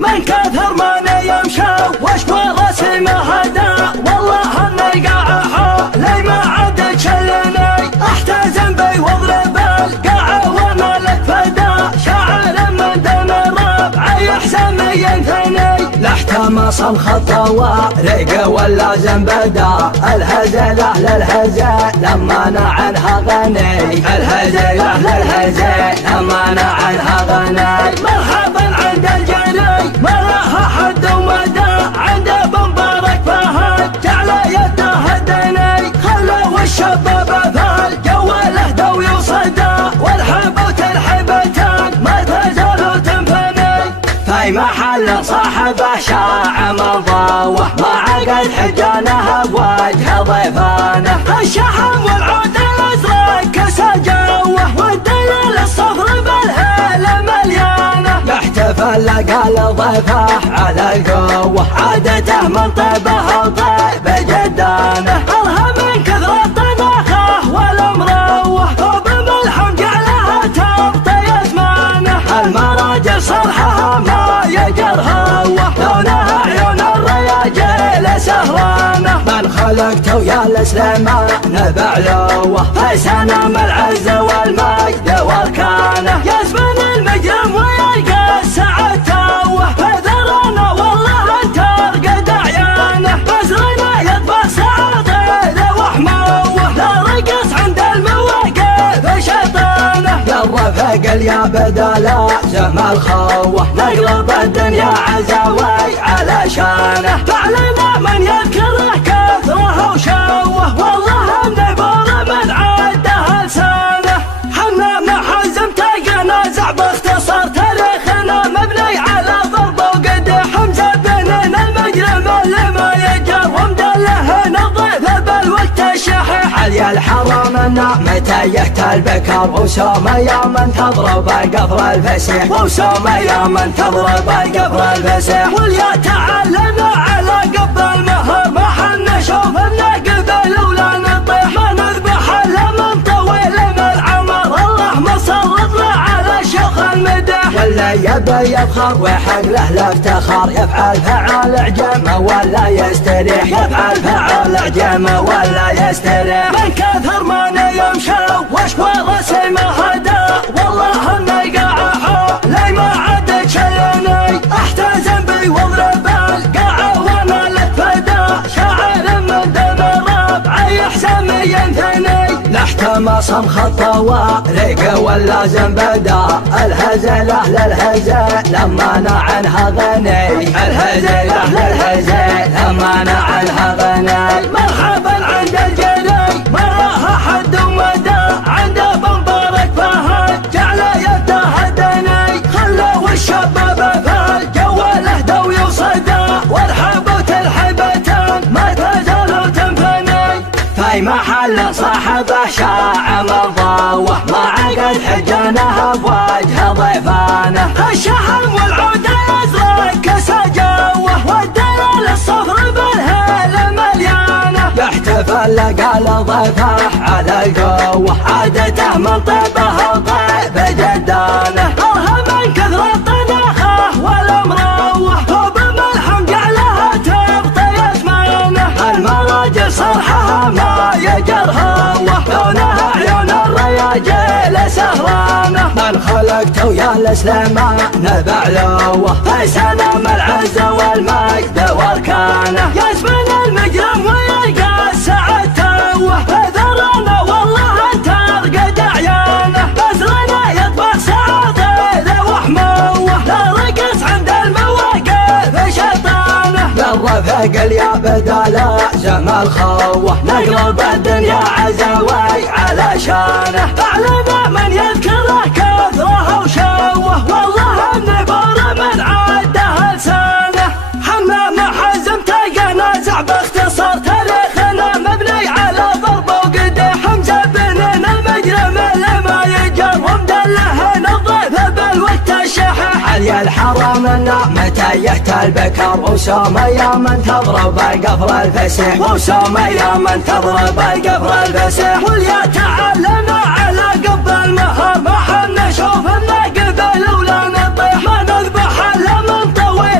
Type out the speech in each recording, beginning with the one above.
من كثر ما يمشى واشكو راسي ما هدى والله اني قاعة لي ما عاد تشلني احتزم بي واضرب القاعة وانا لك فدا شاعر من دون الربع يحسن ينثني لاحتمص الخط وريقه واللازم بدا الهزل اهل الهزل لما عنها غني الهزل اهل الهزل لما عنها غني مرحبا عند الجري ما لها حد ومدى عند بمبارك فهد جعل يده هدني خلوا الشباب فالجو له ويصدى والحبوت الحبتان ما تزالوا تنفني في محل صاحبه شاع مضاوه ما عقد حجانه بوجه ضيفانه الشحم والعود الازرق كسى جوه والدليل الصفر بالهيله مليانه يحتفل قال ضيفه على القوه عادته من طيبه وطيب جدانه الها من كثره طبخه والمروه ثوب ملحم جعلها تبطي ازمانه المراجل صرحها ما يجرها لونها عيون الرياجيل سهرانه من خلقته يا السليمان بعلوه في سنام العز والمجد والكانه يزمن المجرم ويلقى السعد توه فذرنا والله انت ارقد عيانه بزرنا يطبخ سعاده وحموه لا رقص عند المواقف شيطانه للرفق يا بدلا جمال خوه نقلب الدنيا عزاوي على شانه فعلنا من يذكره كثره وشوه والله النبور من عده لسانه حنا محزم تنازع باختصار تاريخنا مبني على ضرب وقد حمزه بن المجرم اللي ما يجر ومدله نضيف بالوقت الشحيح علي الحرم متى يهتل بكر وسوم يوم تضرب القفر الفسيح وسوم يوم تضرب القفر الفسيح واليا تعلمنا على قب المهر ما حنا شوفنا قبل ولا نطيح ما نذبح الا من طويل من العمر الله مسلطنا على شيخ المدح ولا يبي يفخر وحق له الافتخار يفعل فعال عجمه ولا يستريح يفعل فعال عجمه ولا يستريح من كثر ما يمشى واشكو راسي ما هدى والله اني قاعة لي ما عاد تشلني احتزم بي واضرب القاعة وانا لك فدا شاعر من دون الربع يحسن ينثني لاحتمص خط وريقه واللازم بدا الهزل اهل الهزل لما عنها غني الهزل اهل الهزل لما عنها غني مرحبا عند الجري ما لها حد ومدى عند بمبارك فهد جعل يده هدني خلوا الشباب فالجو له ويصدى والحبوت الحبتان ما تزالوا تنفني في محل صاحبه شاع مضاوه ما عقد حجانه بوجه ضيفانه الشحم والعود الازرق كسى جوه والدليل الصفر بالهيله مليانه يحتفل قال ضيفه على القوه عادته من طيبه وطيب جدانه الها من كثره طبخه والمروه ثوب ملحم جعلها تبطي ازمانه المراجل صرحها ما يجرها لونها عيون الرياجيل سهرانه من خلقته يا السليمان بعلوه في سنام العز والمجد والكانه يزمن المجرم ويلقى السعد توه فذرنا والله انت ارقد عيانه بزرنا يطبخ سعاده وحموه لا رقص عند المواقف شيطانه للرفق يا بدلا جمال خوه نقلب الدنيا عزاوي على شانه فعلنا من يذكره كثره وشوه والله النبور من عده لسانه حنا محزم تنازع باختصار تاريخنا مبني على ضرب وقد حمزه بن المجرم اللي ما يجر ومدله نضيف بالوقت الشحيح علي الحرم متى يهتل بكر وسوم يوم تضرب القفر الفسيح وسوم يوم تضرب القفر الفسيح واليا تعلمنا على قب المهر ما حنا شوفنا قبل ولا نطيح ما نذبح الا من طويل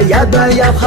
يبي يبخر